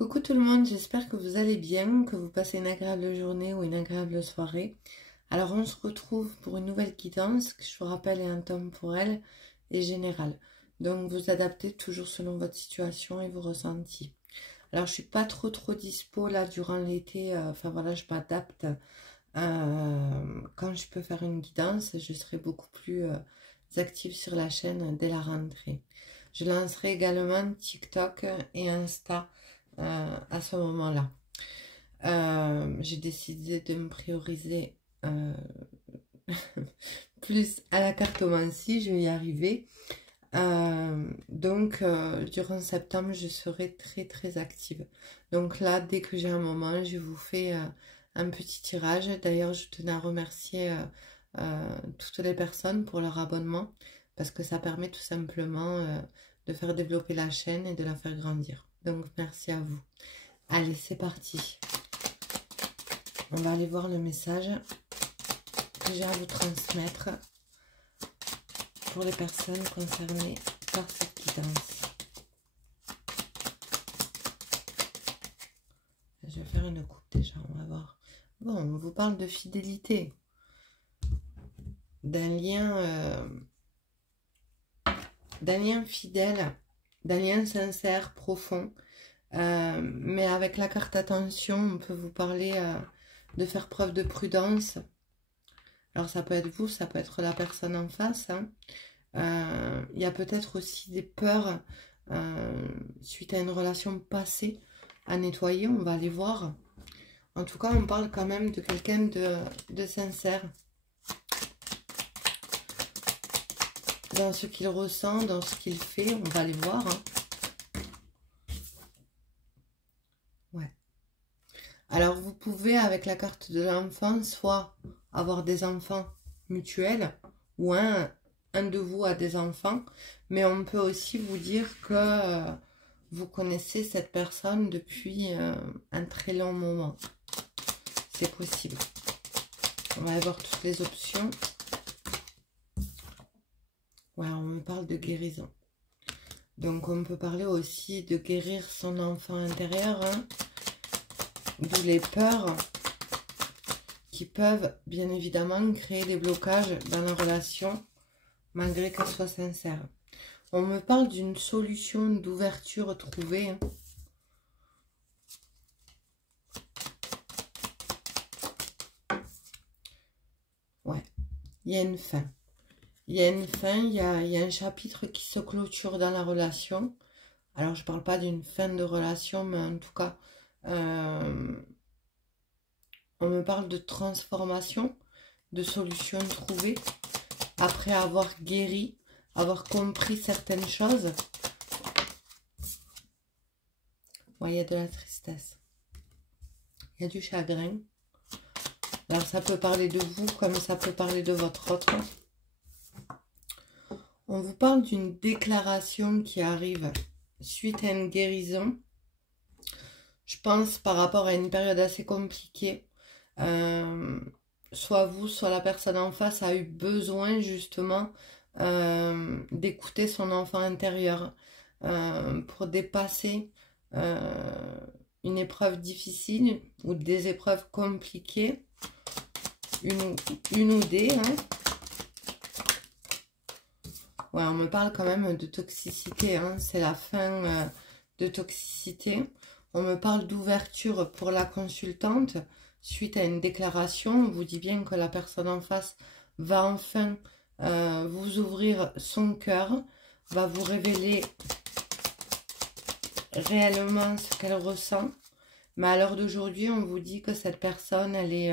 Coucou tout le monde, j'espère que vous allez bien, que vous passez une agréable journée ou une agréable soirée. Alors on se retrouve pour une nouvelle guidance, que je vous rappelle est intemporelle et générale. Donc vous adaptez toujours selon votre situation et vos ressentis. Alors je suis pas trop dispo là durant l'été, enfin voilà, je m'adapte. Quand je peux faire une guidance, je serai beaucoup plus active sur la chaîne dès la rentrée. Je lancerai également TikTok et Insta à ce moment-là. J'ai décidé de me prioriser plus à la cartomancie, je vais y arriver. Donc durant septembre, je serai très active. Donc là, dès que j'ai un moment, je vous fais un petit tirage. D'ailleurs, je tenais à remercier toutes les personnes pour leur abonnement parce que ça permet tout simplement de faire développer la chaîne et de la faire grandir. Donc merci à vous. Allez, c'est parti. On va aller voir le message que j'ai à vous transmettre pour les personnes concernées par cette guidance. Je vais faire une coupe déjà, on va voir. Bon, on vous parle de fidélité, d'un lien fidèle, d'un lien sincère, profond. Mais avec la carte attention, on peut vous parler de faire preuve de prudence. Alors ça peut être vous, ça peut être la personne en face. Il y a peut-être aussi des peurs suite à une relation passée à nettoyer, on va aller voir. En tout cas, on parle quand même de quelqu'un de sincère. Dans ce qu'il ressent, dans ce qu'il fait, on va aller voir. Ouais. Alors, vous pouvez, avec la carte de l'enfant, soit avoir des enfants mutuels, ou un de vous a des enfants, mais on peut aussi vous dire que vous connaissez cette personne depuis un très long moment. C'est possible. On va avoir toutes les options. Ouais, on me parle de guérison. Donc, on peut parler aussi de guérir son enfant intérieur, d'où les peurs qui peuvent, bien évidemment, créer des blocages dans la relation, malgré qu'elle soit sincère. On me parle d'une solution d'ouverture trouvée. Ouais, il y a une fin. Il y a une fin, il y a un chapitre qui se clôture dans la relation. Alors, je ne parle pas d'une fin de relation, mais en tout cas, on me parle de transformation, de solution trouvée. Après avoir guéri, avoir compris certaines choses. Ouais, il y a de la tristesse. Il y a du chagrin. Alors, ça peut parler de vous comme ça peut parler de votre autre. On vous parle d'une déclaration qui arrive suite à une guérison. Je pense par rapport à une période assez compliquée. Soit vous, soit la personne en face a eu besoin justement d'écouter son enfant intérieur pour dépasser une épreuve difficile ou des épreuves compliquées. Une ou des. Ouais, on me parle quand même de toxicité. C'est la fin de toxicité. On me parle d'ouverture pour la consultante. Suite à une déclaration, on vous dit bien que la personne en face va enfin vous ouvrir son cœur, va vous révéler réellement ce qu'elle ressent. Mais à l'heure d'aujourd'hui, on vous dit que cette personne, elle est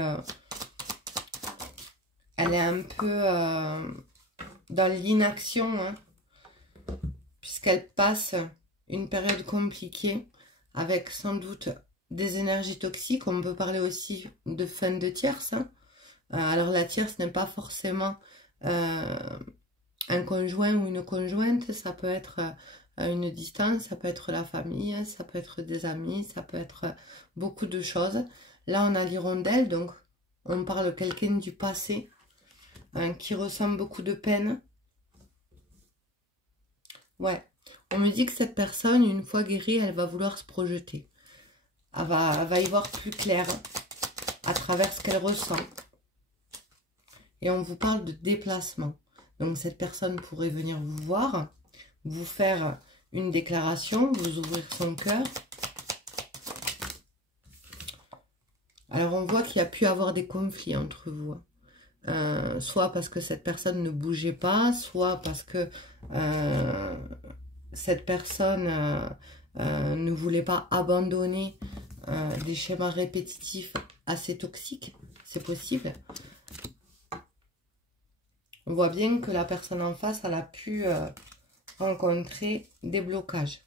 un peu dans l'inaction, puisqu'elle passe une période compliquée avec sans doute des énergies toxiques. On peut parler aussi de fin de tierce. Alors la tierce n'est pas forcément un conjoint ou une conjointe, ça peut être une distance, ça peut être la famille, ça peut être des amis, ça peut être beaucoup de choses. Là on a l'hirondelle, donc on parle de quelqu'un du passé qui ressent beaucoup de peine. Ouais, on me dit que cette personne, une fois guérie, elle va vouloir se projeter. elle va y voir plus clair à travers ce qu'elle ressent. Et on vous parle de déplacement. Donc cette personne pourrait venir vous voir, vous faire une déclaration, vous ouvrir son cœur. Alors on voit qu'il y a pu avoir des conflits entre vous. Soit parce que cette personne ne bougeait pas, soit parce que cette personne ne voulait pas abandonner des schémas répétitifs assez toxiques. C'est possible. On voit bien que la personne en face, elle a pu rencontrer des blocages.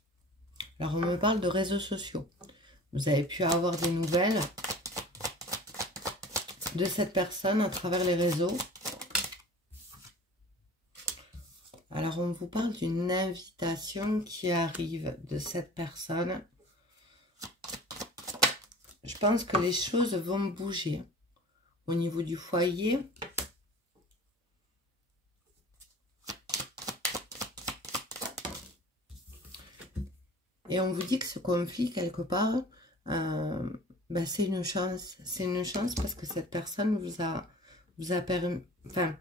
Alors, on me parle de réseaux sociaux. Vous avez pu avoir des nouvelles de cette personne à travers les réseaux. Alors, on vous parle d'une invitation qui arrive de cette personne. Je pense que les choses vont bouger au niveau du foyer. Et on vous dit que ce conflit, quelque part, ben c'est une chance. C'est une chance parce que cette personne vous a permis, enfin,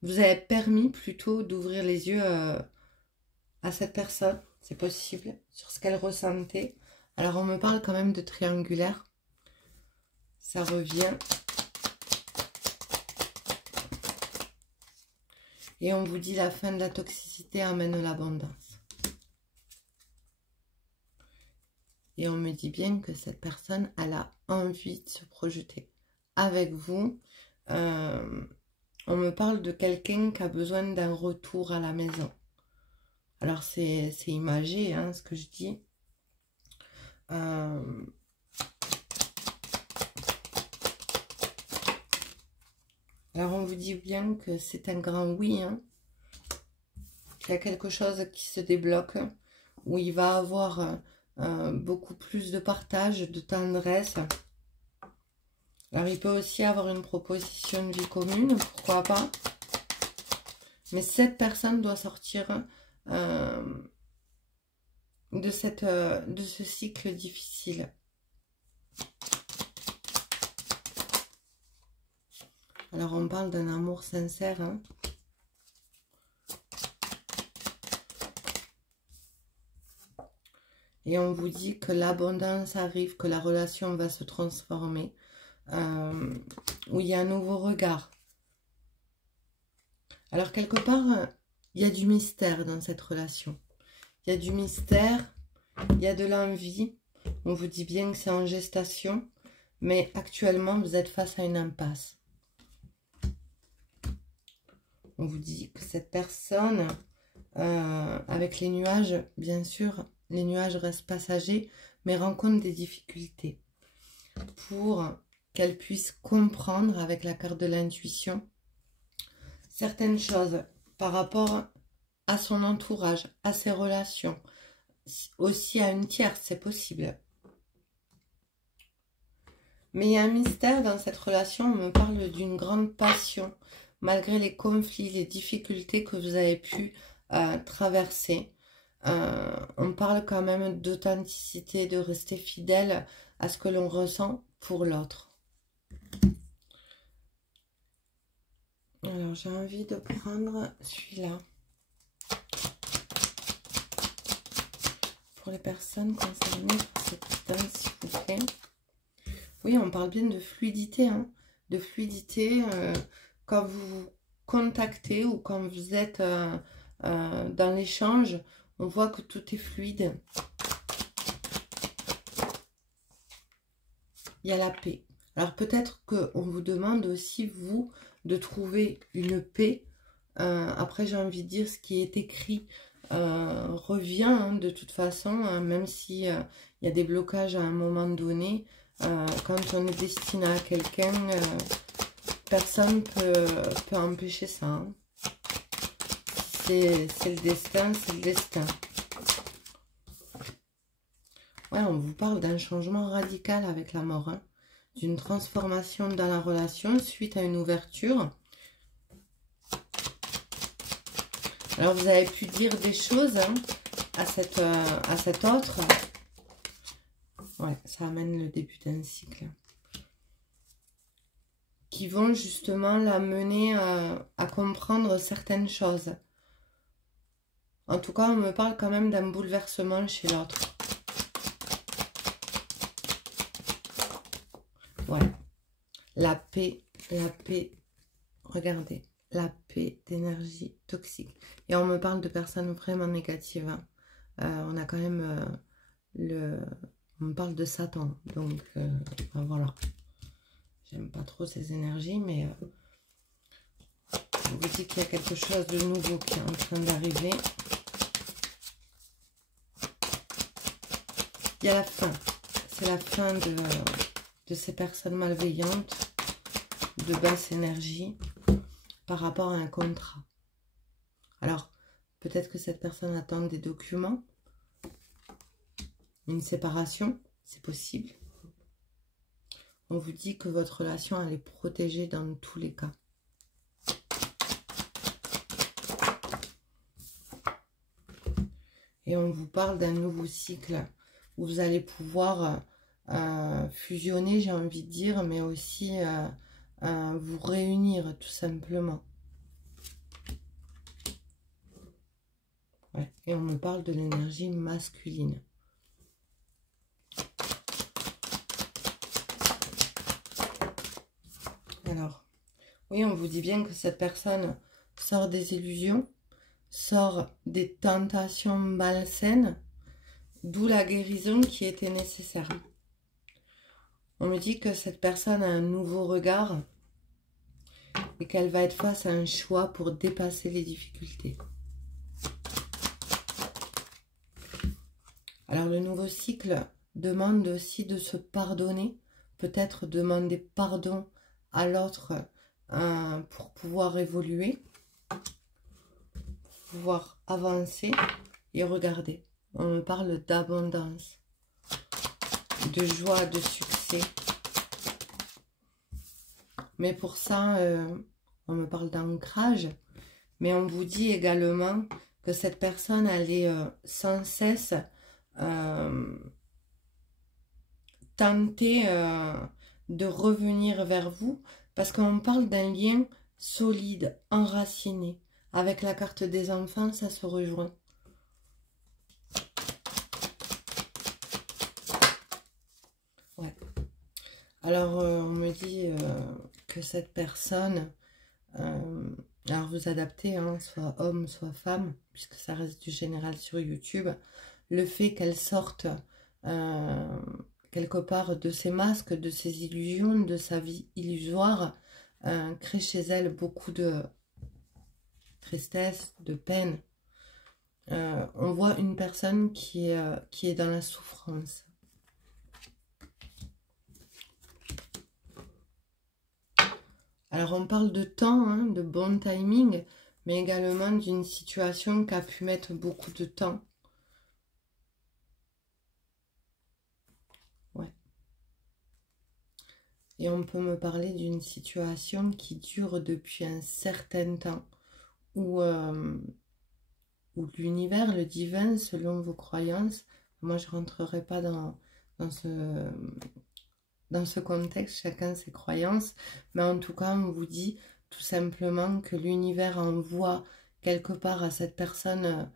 vous avez permis plutôt d'ouvrir les yeux à cette personne. C'est possible, sur ce qu'elle ressentait. Alors, on me parle quand même de triangulaire. Ça revient. Et on vous dit la fin de la toxicité amène l'abondance. Et on me dit bien que cette personne, elle a envie de se projeter avec vous. On me parle de quelqu'un qui a besoin d'un retour à la maison. Alors, c'est imagé, hein, ce que je dis. Alors, on vous dit bien que c'est un grand oui. Hein. Il y a quelque chose qui se débloque, où il va avoir beaucoup plus de partage, de tendresse. Alors, il peut aussi avoir une proposition de vie commune, pourquoi pas. Mais cette personne doit sortir de ce cycle difficile. Alors, on parle d'un amour sincère. Hein. Et on vous dit que l'abondance arrive, que la relation va se transformer. Où il y a un nouveau regard. Alors, quelque part, il y a du mystère dans cette relation. Il y a du mystère, il y a de l'envie. On vous dit bien que c'est en gestation. Mais actuellement, vous êtes face à une impasse. On vous dit que cette personne, avec les nuages, bien sûr, les nuages restent passagers, mais rencontre des difficultés pour qu'elle puisse comprendre avec la carte de l'intuition certaines choses par rapport à son entourage, à ses relations, aussi à une tierce, c'est possible. Mais il y a un mystère dans cette relation, on me parle d'une grande passion, malgré les conflits, les difficultés que vous avez pu traverser. On parle quand même d'authenticité, de rester fidèle à ce que l'on ressent pour l'autre. Alors, j'ai envie de prendre celui-là. Pour les personnes concernées par cette danse, s'il vous plaît. Oui, on parle bien de fluidité. Hein, de fluidité quand vous vous contactez ou quand vous êtes dans l'échange. On voit que tout est fluide. Il y a la paix. Alors, peut-être qu'on vous demande aussi, vous, de trouver une paix. Après, j'ai envie de dire, ce qui est écrit revient hein, de toute façon, hein, même si il y a des blocages à un moment donné. Quand on est destiné à quelqu'un, personne peut empêcher ça. Hein. C'est le destin, c'est le destin. Ouais, on vous parle d'un changement radical avec la mort. Hein. D'une transformation dans la relation suite à une ouverture. Alors, vous avez pu dire des choses hein, à cet autre. Ouais, ça amène le début d'un cycle. Qui vont justement l'amener à comprendre certaines choses. En tout cas, on me parle quand même d'un bouleversement chez l'autre. Ouais. La paix, regardez, la paix d'énergie toxique. Et on me parle de personnes vraiment négatives. Hein. On a quand même on me parle de Satan. Donc, ben voilà. J'aime pas trop ces énergies, mais je vous dis qu'il y a quelque chose de nouveau qui est en train d'arriver. Il y a la fin. C'est la fin de ces personnes malveillantes, de basse énergie, par rapport à un contrat. Alors, peut-être que cette personne attend des documents, une séparation, c'est possible. On vous dit que votre relation, elle est protégée dans tous les cas. Et on vous parle d'un nouveau cycle où vous allez pouvoir fusionner, j'ai envie de dire, mais aussi vous réunir tout simplement. Ouais. Et on me parle de l'énergie masculine. Alors, oui, on vous dit bien que cette personne sort des illusions, sort des tentations malsaines, d'où la guérison qui était nécessaire. On me dit que cette personne a un nouveau regard et qu'elle va être face à un choix pour dépasser les difficultés. Alors, le nouveau cycle demande aussi de se pardonner, peut-être demander pardon à l'autre pour pouvoir évoluer, pour pouvoir avancer et regarder. On me parle d'abondance, de joie, de succès. Mais pour ça, on me parle d'ancrage, mais on vous dit également que cette personne, elle est sans cesse tenter de revenir vers vous, parce qu'on parle d'un lien solide, enraciné. Avec la carte des enfants, ça se rejoint. Ouais. Alors, on me dit que cette personne, alors vous adaptez, hein, soit homme, soit femme, puisque ça reste du général sur YouTube, le fait qu'elle sorte quelque part de ses masques, de ses illusions, de sa vie illusoire, crée chez elle beaucoup de tristesse, de peine. On voit une personne qui est dans la souffrance. Alors on parle de temps, hein, de bon timing, mais également d'une situation qui a pu mettre beaucoup de temps. Ouais. Et on peut me parler d'une situation qui dure depuis un certain temps, où l'univers, le divin, selon vos croyances, moi je ne rentrerai pas dans ce contexte, chacun ses croyances, mais en tout cas on vous dit tout simplement que l'univers envoie quelque part à cette personne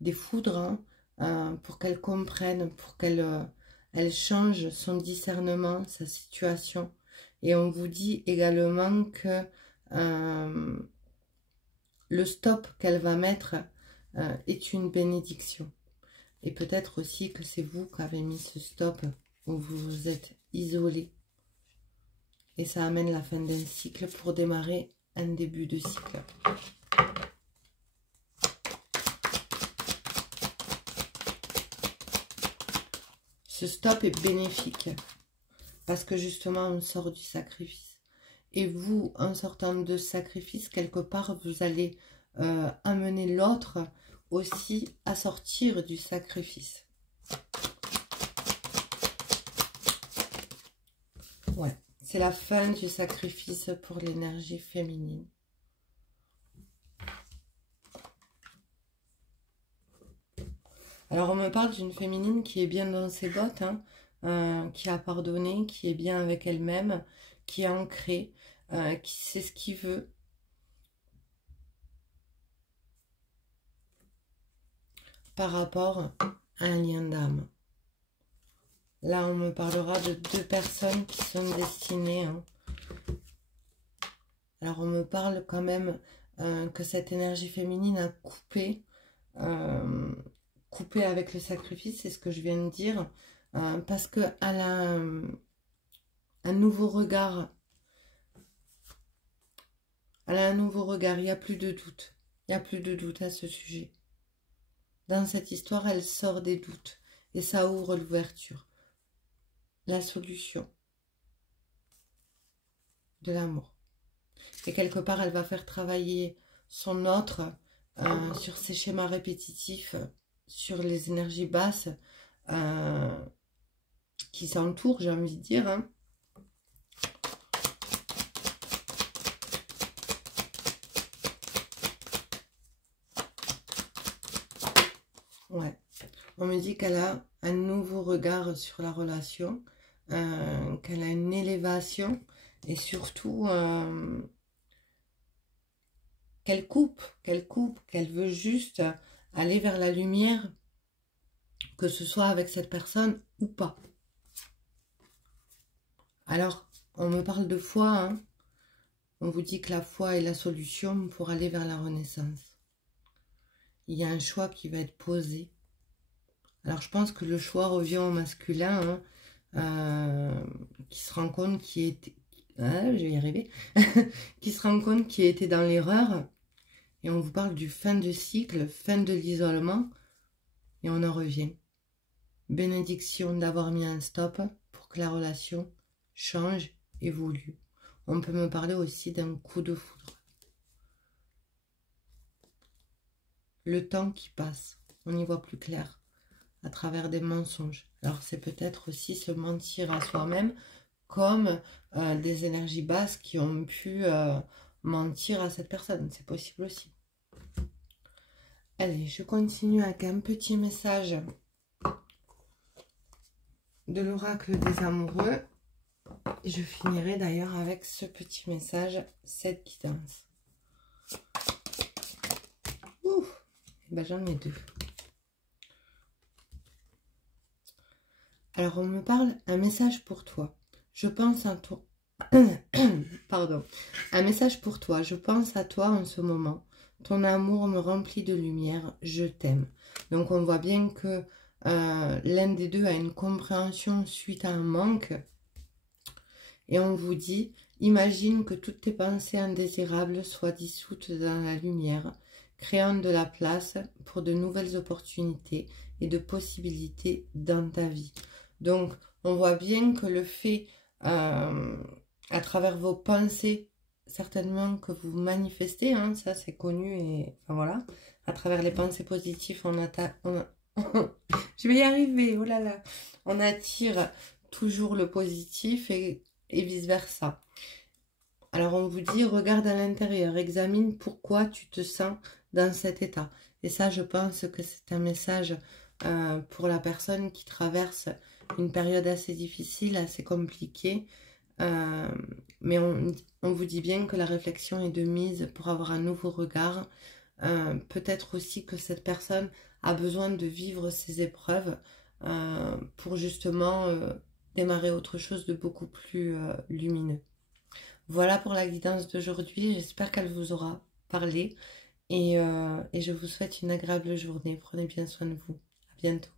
des foudres, hein, pour qu'elle comprenne, pour qu'elle elle change son discernement, sa situation. Et on vous dit également que le stop qu'elle va mettre est une bénédiction. Et peut-être aussi que c'est vous qui avez mis ce stop, où vous vous êtes isolé. Et ça amène la fin d'un cycle pour démarrer un début de cycle. Ce stop est bénéfique parce que justement on sort du sacrifice. Et vous, en sortant de ce sacrifice, quelque part, vous allez amener l'autre aussi à sortir du sacrifice. Ouais, c'est la fin du sacrifice pour l'énergie féminine. Alors, on me parle d'une féminine qui est bien dans ses bottes, hein, qui a pardonné, qui est bien avec elle-même, qui est ancrée, qui sait ce qu'il veut. Par rapport à un lien d'âme. Là, on me parlera de deux personnes qui sont destinées. Hein. Alors, on me parle quand même que cette énergie féminine a coupé, coupé avec le sacrifice, c'est ce que je viens de dire, parce qu'elle a un nouveau regard. Elle a un nouveau regard, il n'y a plus de doute. Il n'y a plus de doute à ce sujet. Dans cette histoire, elle sort des doutes et ça ouvre l'ouverture. La solution de l'amour. Et quelque part, elle va faire travailler son autre sur ses schémas répétitifs, sur les énergies basses qui s'entourent, j'ai envie de dire. Hein. Ouais. On me dit qu'elle a un nouveau regard sur la relation, qu'elle a une élévation et surtout qu'elle coupe, qu'elle veut juste aller vers la lumière, que ce soit avec cette personne ou pas. Alors, on me parle de foi, hein. On vous dit que la foi est la solution pour aller vers la renaissance. Il y a un choix qui va être posé. Alors, je pense que le choix revient au masculin, hein, qui se rend compte qu'il était... Ah, je vais y arriver. Qui se rend compte qu'il était dans l'erreur. Et on vous parle du fin de cycle, fin de l'isolement. Et on en revient. Bénédiction d'avoir mis un stop pour que la relation change, évolue. On peut me parler aussi d'un coup de foudre. Le temps qui passe, on y voit plus clair à travers des mensonges. Alors c'est peut-être aussi se mentir à soi-même comme des énergies basses qui ont pu mentir à cette personne. C'est possible aussi. Allez, je continue avec un petit message de l'oracle des amoureux. Et je finirai d'ailleurs avec ce petit message, cette guidance. Ouh, ben j'en ai deux. Alors on me parle, un message pour toi. Je pense à toi. Pardon. Un message pour toi. Je pense à toi en ce moment. Ton amour me remplit de lumière. Je t'aime. Donc on voit bien que l'un des deux a une compréhension suite à un manque. Et on vous dit, imagine que toutes tes pensées indésirables soient dissoutes dans la lumière, créant de la place pour de nouvelles opportunités et de possibilités dans ta vie. Donc, on voit bien que le fait, à travers vos pensées, certainement que vous manifestez, hein, ça c'est connu, et enfin voilà, à travers les pensées positives, je vais y arriver, oh là là, on attire toujours le positif et vice-versa. Alors on vous dit, regarde à l'intérieur, examine pourquoi tu te sens dans cet état. Et ça, je pense que c'est un message pour la personne qui traverse une période assez difficile, assez compliquée. Mais on vous dit bien que la réflexion est de mise pour avoir un nouveau regard. Peut-être aussi que cette personne a besoin de vivre ces épreuves pour justement démarrer autre chose de beaucoup plus lumineux. Voilà pour la guidance d'aujourd'hui. J'espère qu'elle vous aura parlé et je vous souhaite une agréable journée. Prenez bien soin de vous. À bientôt.